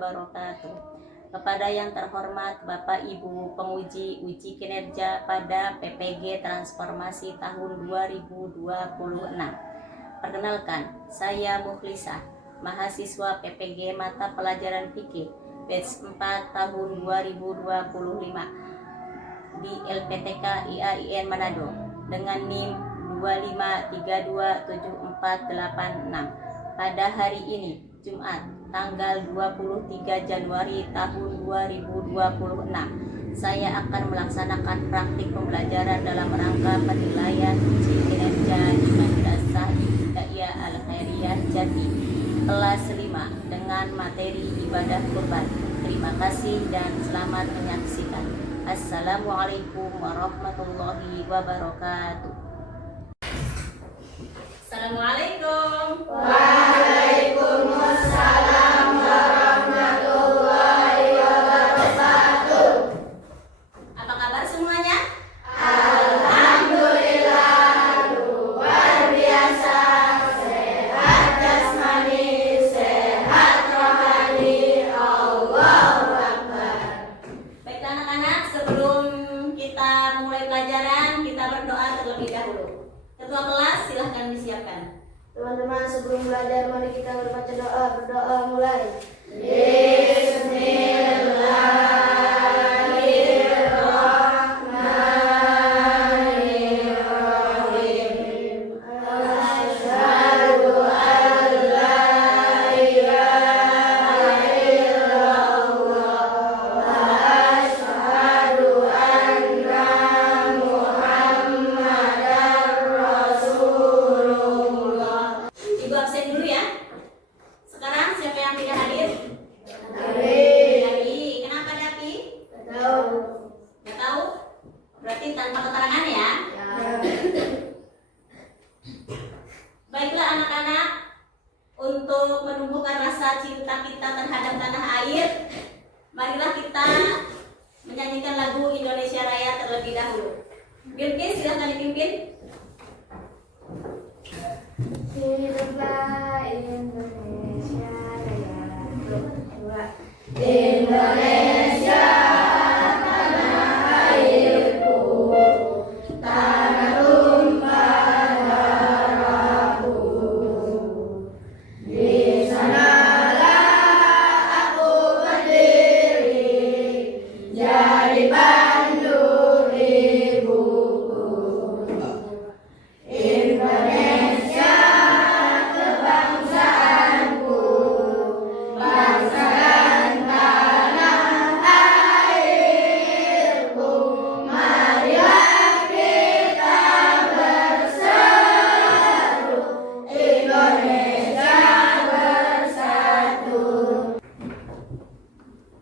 wabarakatuh. Kepada yang terhormat Bapak Ibu penguji uji kinerja pada PPG Transformasi tahun 2026. Perkenalkan, saya Mukhlisah, mahasiswa PPG mata pelajaran fikih batch 4 tahun 2025 di LPTK IAIN Manado dengan NIM 253274886. Pada hari ini, Jumat, tanggal 23 Januari tahun 2026, saya akan melaksanakan praktik pembelajaran dalam rangka penilaian uji kinerja di Madrasah Ibtidaiyah Al-Khairiyah Jati, kelas 5 dengan materi ibadah kurban. Terima kasih dan selamat menyaksikan. Assalamualaikum warahmatullahi wabarakatuh. Assalamualaikum. Waalaikumsalam warahmatullahi wabarakatuh. Apa kabar semuanya? Alhamdulillah, luar biasa. Sehat jasmani, sehat rohani. Allahu Akbar. Baiklah anak-anak, sebelum kita mulai pelajaran, kita berdoa terlebih dahulu. Ketua kelas silahkan disiapkan. Teman-teman, sebelum belajar mari kita berbaca doa. Berdoa mulai. Bismillahirrahmanirrahim. Asyhadu an la ilaha illallah wa asyhadu anna Muhammadar Rasulullah. Ibu absen dulu ya. Sekarang siapa yang tidak hadir? Dapi. Kenapa Dapi? Nggak tahu? Berarti tanpa keterangan ya. Baiklah anak-anak, untuk menumbuhkan rasa cinta kita terhadap tanah air, marilah kita menyanyikan lagu Indonesia Raya terlebih dahulu. Bilqis, silahkan dipimpin. Hiduplah Indonesia Raya. Indonesia tanah airku, tanah tumpah darahku. Di sanalah aku berdiri, jadi pandu ibuku. Indonesia kebangsaanku, bangsa dan tanah airku. Marilah kita bersatu, Indonesia bersatu.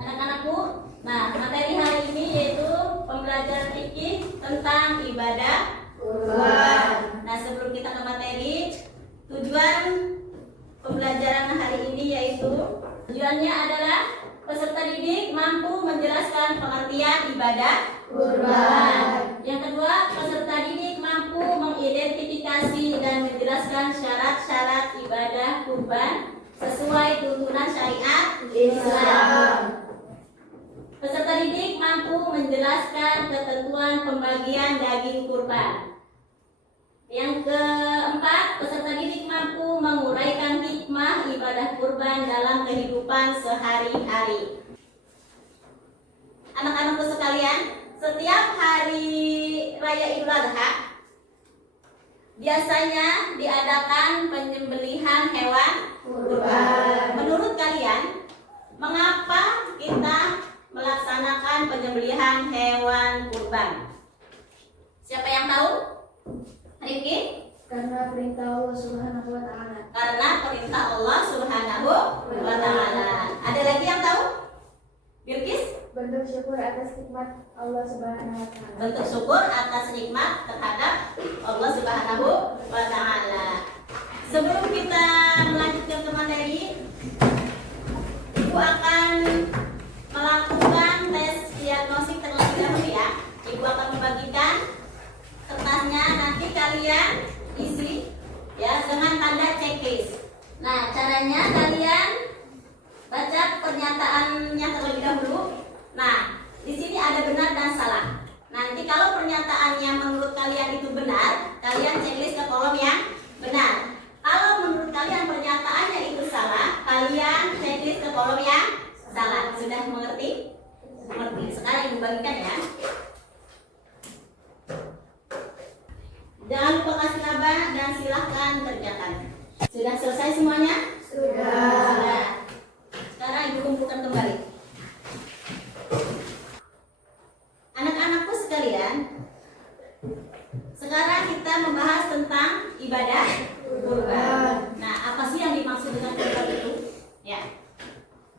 Anak-anakku, nah materi hari ini yaitu pembelajaran fikih tentang ibadah kurban. Nah sebelum kita ke materi, tujuan pembelajaran hari ini yaitu tujuannya adalah peserta didik mampu menjelaskan pengertian ibadah kurban. Yang kedua, peserta didik mampu mengidentifikasi dan menjelaskan syarat-syarat ibadah kurban sesuai tuntunan syariat Islam. Peserta didik mampu menjelaskan ketentuan pembagian daging kurban. Yang keempat, peserta didik mampu menguraikan hikmah ibadah kurban dalam kehidupan sehari-hari. Anak-anakku sekalian, setiap hari Raya Idul Adha biasanya diadakan penyembelihan hewan kurban. Menurut kalian, mengapa kita melaksanakan penyembelihan hewan kurban? Siapa yang tahu? Rifki? Karena perintah Allah Subhanahu wa Ta'ala. Karena perintah Allah Subhanahu wa Ta'ala. Ada lagi yang tahu? Bilqis? Bentuk syukur atas nikmat Allah Subhanahu wa Ta'ala. Bentuk syukur atas nikmat terhadap Allah Subhanahu wa Ta'ala. Sebelum kita melanjutkan ke materi, Ibu akan melakukan tes diagnostik terlebih dahulu ya. Ibu akan membagikan kertasnya, nanti kalian isi ya dengan tanda checklist. Nah, caranya kalian baca pernyataannya terlebih dahulu. Nah, di sini ada benar dan salah. Nanti kalau pernyataannya menurut kalian itu benar, kalian checklist ke kolom yang benar. Kalau menurut kalian pernyataannya itu salah, kalian checklist ke kolom yang salah. Sudah mengerti? Mengerti. Sekarang ibu bagikan ya. Jangan lupa kasih nama dan silahkan kerjakan. Sudah selesai semuanya? Sudah. Sekarang ibu kumpulkan kembali. Anak-anakku sekalian, sekarang kita membahas tentang ibadah kurban. Nah, apa sih yang dimaksud dengan kurban itu? Ya.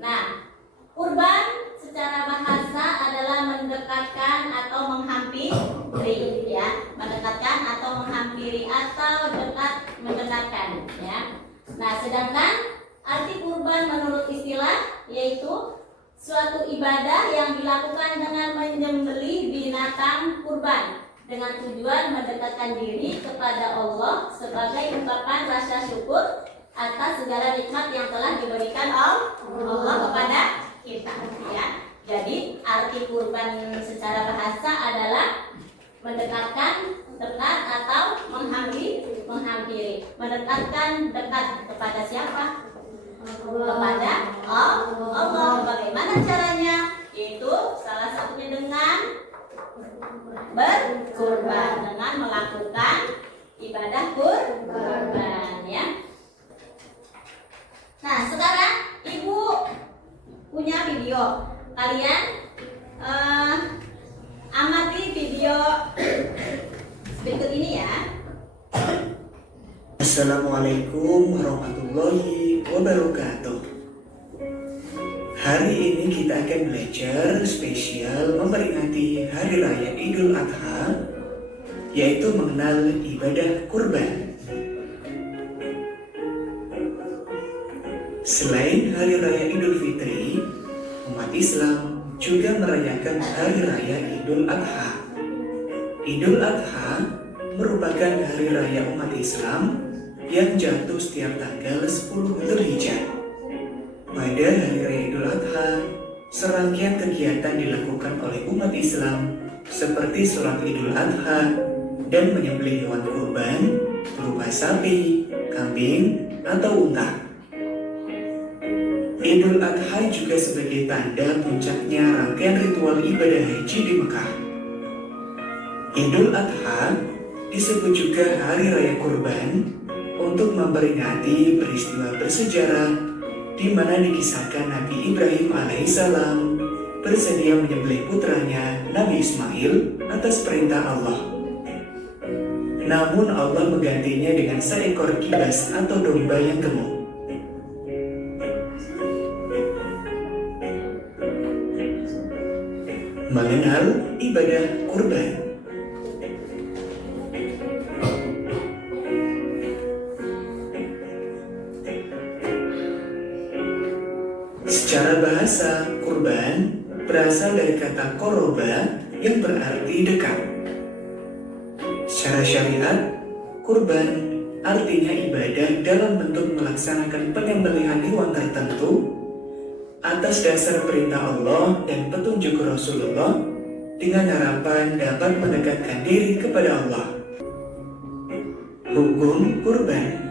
Nah, kurban secara bahasa adalah mendekatkan atau menghampiri, ya, mendekatkan atau menghampiri atau dekat mendekatkan, ya. Nah, sedangkan arti kurban menurut istilah yaitu suatu ibadah yang dilakukan dengan menyembelih binatang kurban dengan tujuan mendekatkan diri kepada Allah sebagai ungkapan rasa syukur atas segala nikmat yang telah diberikan Allah kepada kita, ya. Jadi arti kurban secara bahasa adalah mendekatkan, dekat atau menghampiri. Mendekatkan dekat kepada siapa? Kepada Allah. Bagaimana caranya? Itu salah satunya dengan berkurban, dengan melakukan ibadah kurban, ya. Nah, sekarang ibu punya video. Kalian amati video berikut ini ya. Assalamualaikum warahmatullahi wabarakatuh. Hari ini kita akan belajar spesial memperingati Hari Raya Idul Adha, yaitu mengenal ibadah kurban. Selain Hari Raya Idul Fitri, umat Islam juga merayakan Hari Raya Idul Adha. Idul Adha merupakan hari raya umat Islam yang jatuh setiap tanggal 10 Dzulhijjah. Pada Hari Raya Idul Adha, serangkaian kegiatan dilakukan oleh umat Islam seperti sholat Idul Adha dan menyembelih hewan kurban berupa sapi, kambing, atau unta. Idul Adha juga sebagai tanda puncaknya rangkaian ritual ibadah haji di Mekah. Idul Adha disebut juga Hari Raya Kurban untuk memperingati peristiwa bersejarah di mana dikisahkan Nabi Ibrahim alaihissalam bersedia menyembelih putranya Nabi Ismail atas perintah Allah. Namun Allah menggantinya dengan seekor kibas atau domba yang gemuk. Mengenal ibadah kurban. Secara bahasa, kurban berasal dari kata koroba yang berarti dekat. Secara syariat, kurban artinya ibadah dalam bentuk melaksanakan penyembelihan hewan tertentu atas dasar perintah Allah dan petunjuk Rasulullah dengan harapan dapat mendekatkan diri kepada Allah. Hukum kurban.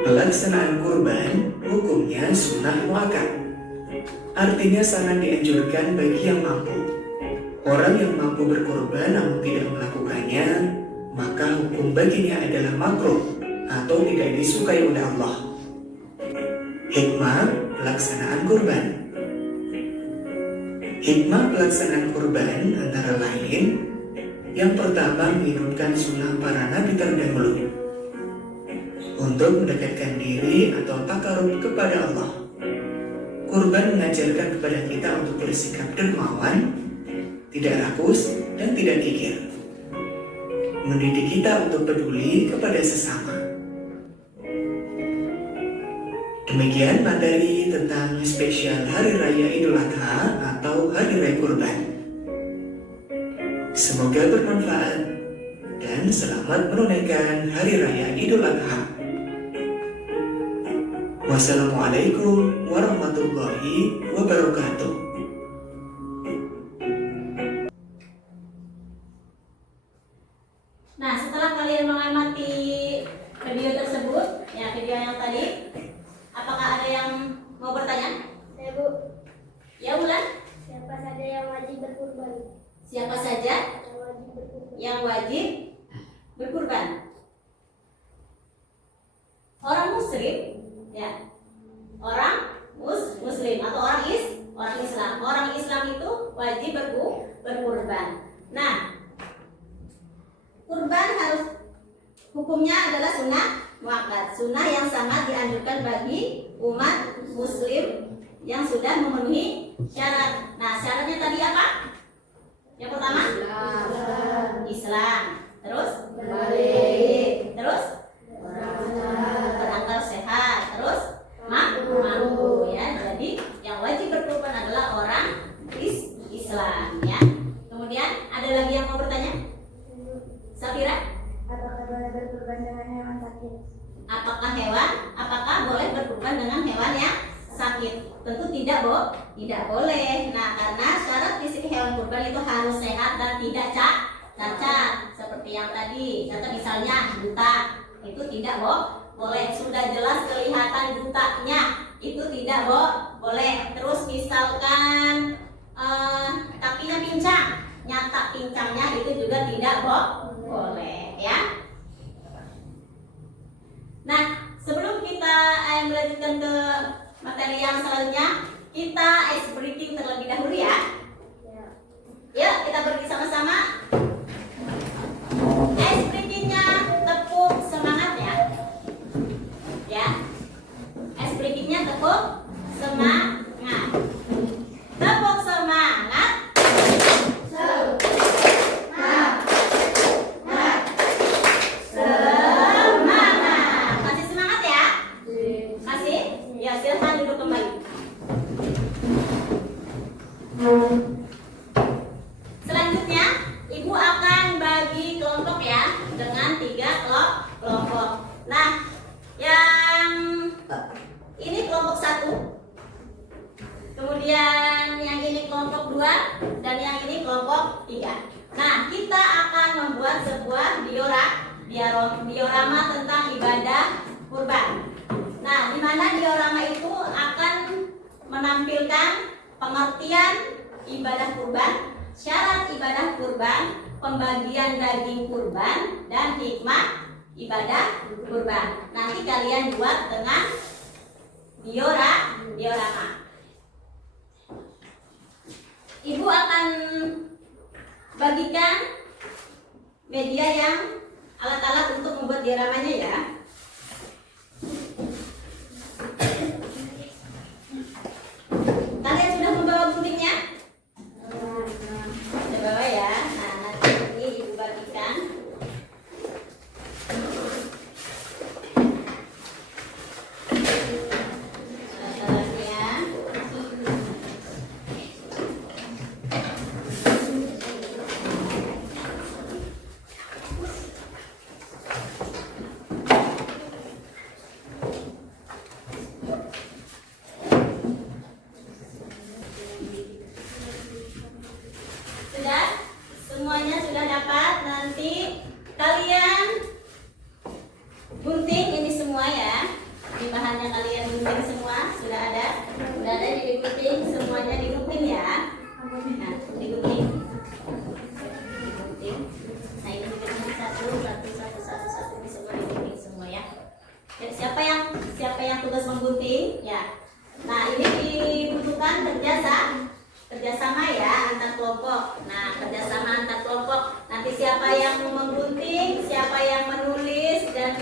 Pelaksanaan kurban hukumnya sunnah muakkad. Artinya sangat dianjurkan bagi yang mampu. Orang yang mampu berkurban namun tidak melakukannya, maka hukum baginya adalah makruh atau tidak disukai oleh Allah. Hikmah pelaksanaan kurban. Hikmah pelaksanaan kurban antara lain, yang pertama mengikutkan sunnah para nabi terdahulu untuk mendekatkan diri atau takarub kepada Allah. Kurban mengajarkan kepada kita untuk bersikap dermawan, tidak rakus dan tidak kikir. Mendidik kita untuk peduli kepada sesama. Demikian materi tentang spesial Hari Raya Idul Adha atau Hari Raya Kurban. Semoga bermanfaat dan selamat menunaikan Hari Raya Idul Adha. Wassalamualaikum warahmatullahi wabarakatuh. Nah, setelah kalian mengamati video tersebut, ya video yang tadi, apakah ada yang mau bertanya? Saya Bu, Ya, Ulan. siapa saja yang wajib berkurban? Siapa saja Yang wajib berkurban. yang wajib berkurban? Orang muslim, ya. Orang muslim atau orang Islam. Orang Islam itu wajib berkurban. Nah, kurban harus hukumnya adalah sunnah muakkad, sunnah yang sangat dianjurkan bagi umat muslim yang sudah memenuhi syarat. Nah, syaratnya tadi apa? Yang pertama, Islam. Terus, terus berakal sehat. Terus, mampu. Ya, jadi yang wajib berkurban adalah orang Islam. Ya. Kemudian ada lagi yang mau bertanya? Safira? Apakah boleh berkurban dengan hewan sakit? Apakah boleh berkurban dengan hewan yang sakit? Tentu tidak boleh. Nah, karena syarat fisik hewan kurban itu harus sehat dan tidak cacat. Seperti yang tadi, contoh misalnya buta, itu tidak boleh. Sudah jelas kelihatan butanya, itu tidak boleh. Terus misalkan kakinya pincang, nyata pincangnya, itu juga tidak boleh, ya. Nah, sebelum kita melanjutkan ke materi yang selanjutnya, kita ice breaking terlebih dahulu ya. Yuk, kita pergi sama-sama. Ice breakingnya tepuk semangat ya. Ya, ice breakingnya tepuk semangat. Tepuk semangat. Masih semangat ya? Masih? Ya, silahkan duduk kembali. Selanjutnya, Ibu akan bagi kelompok ya, dengan 3 kelompok. Nah, yang ini kelompok 1, kemudian yang ini kelompok 2, dan yang ini kelompok 3. Nah, kita akan membuat sebuah diorama tentang ibadah kurban. Nah, di mana diorama itu akan menampilkan pengertian ibadah kurban, syarat ibadah kurban, pembagian daging kurban, dan hikmah ibadah kurban. Nanti kalian buat dengan diorama. Ibu akan bagikan media yang alat-alat untuk membuat dioramanya ya. Kalian sudah membawa guntingnya? Sudah bawa ya. Nah, nanti ini Ibu bagikan. Alat-alatnya. Sudah? Semuanya sudah dapat? Nanti kalian gunting ini semua ya. Ini bahannya kalian gunting semua. Sudah ada digunting, semuanya digunting ya. Nah, digunting. Nah, ini digunting satu, ini semua digunting semua ya. Jadi, siapa yang tugas menggunting? Ya. Nah, ini dibutuhkan kerjasama ya antar kelompok. Nah, kerjasama antar kelompok. Nanti siapa yang menggunting, siapa yang menulis, dan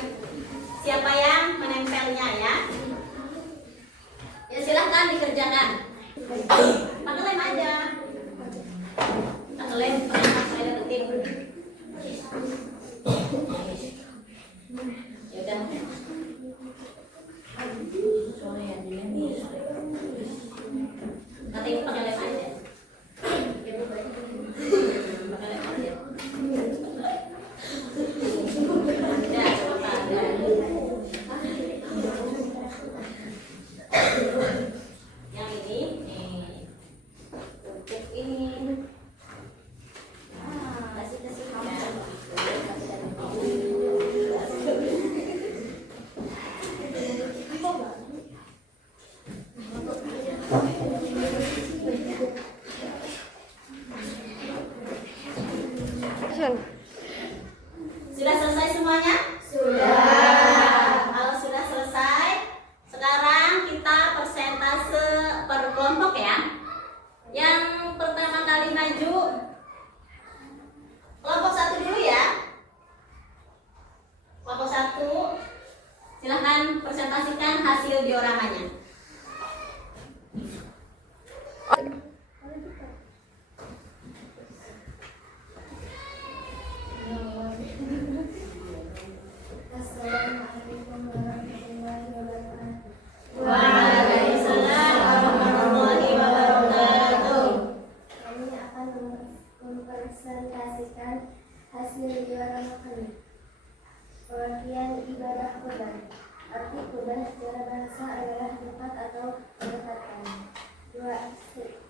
siapa yang menempelnya ya. Ya, silahkan dikerjakan. Pakai lem aja. Pakai lem supaya penting. Ya udah. Soalnya yang ini. Nanti pakai lem aja. Pakai lem aja. Ada. Sudah selesai semuanya? Sudah. Kalau sudah selesai, sekarang kita persentase per kelompok ya. Yang pertama kali maju, kelompok 1 dulu ya. Kelompok 1, silahkan presentasikan hasil dioramanya. Assalamualaikum warahmatullahi wabarakatuh. Waalaikumsalam warahmatullahi wabarakatuh. Kami akan mempresentasikan hasil diorama kami. Pengertian ibadah kurban. Arti kurban secara bahasa adalah dekat atau mendekatkan. 2.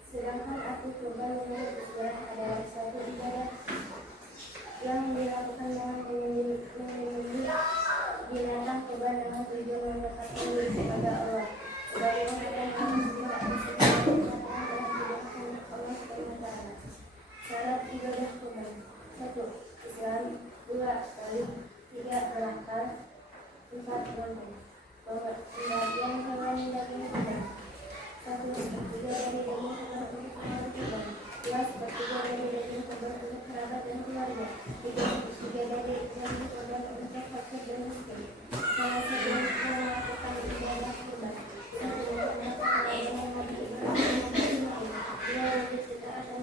Sedangkan arti kurban menurut istilah adalah suatu ibadah yang dilakukan dengan menyembelih binatang kurban dengan tujuan mendekatkan diri kepada Allah. Sebagaimana yang Allah syarat ibadah kurban. 1. Islam. 2. Tauhid. 3. Melakar. 4. Kurban. Pembagian hewan daging kurban. 1. Sepertiga dari daging kurban untuk hewan kurban. 2. Sepertiga dari daging kurban untuk kerabat dan keluarga. 3. Sepertiga dari daging kurban untuk fakir dan miskin. Salah satu yang melakukan ibadah kurban. 1. Melakukan yang Nabi Ibrahim Ismail. 2. Wajib kita akan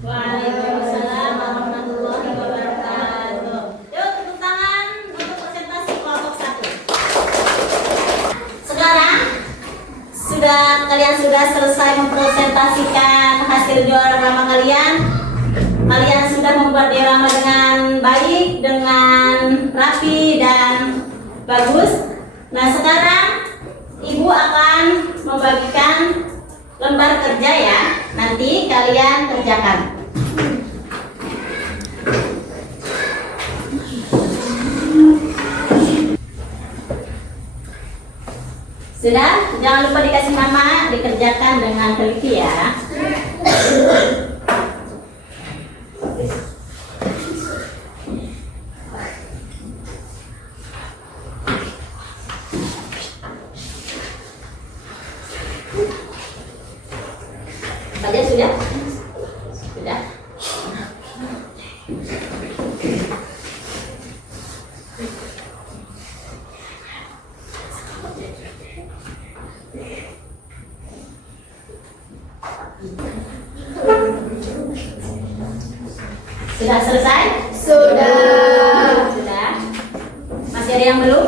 Waalaikumsalam warahmatullahi wabarakatuh. Yuk tepuk tangan untuk presentasi kelompok 1. Sekarang kalian sudah selesai mempresentasikan hasil diorama kalian. Kalian sudah membuat diorama dengan baik, dengan rapi dan bagus. Nah sekarang Ibu akan membagikan lembar kerja ya. Nanti kalian kerjakan. Sudah? Jangan lupa dikasih nama, dikerjakan dengan teliti ya. Saja sudah? Sudah? Sudah selesai? Sudah. Masih ada yang belum?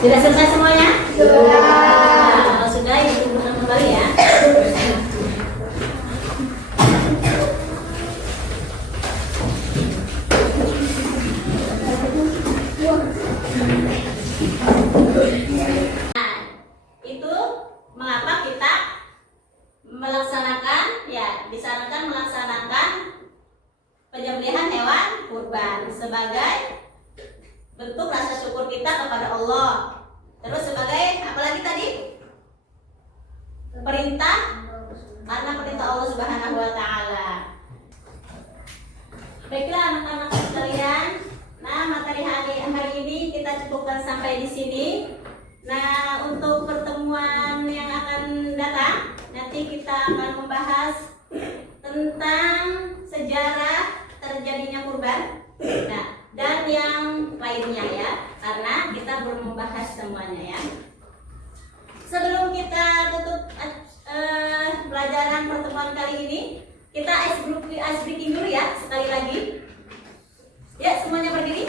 Sudah selesai semuanya? Kalau sudah, ibu putar kembali ya. Nah, itu mengapa kita disarankan melaksanakan penyembelihan hewan kurban sebagai bentuk rasa syukur kita kepada Allah. Terus sebagai apa lagi tadi? Perintah, karena perintah Allah Subhanahu wa taala. Baiklah anak-anak sekalian, nah materi hari ini kita cukupkan sampai di sini. Nah, untuk pertemuan yang akan datang, nanti kita akan membahas tentang sejarah terjadinya kurban. Nah, dan yang lainnya ya, karena kita belum membahas semuanya ya. Sebelum kita tutup pelajaran pertemuan kali ini, kita ice breaking dulu ya, sekali lagi. Ya, semuanya berdiri.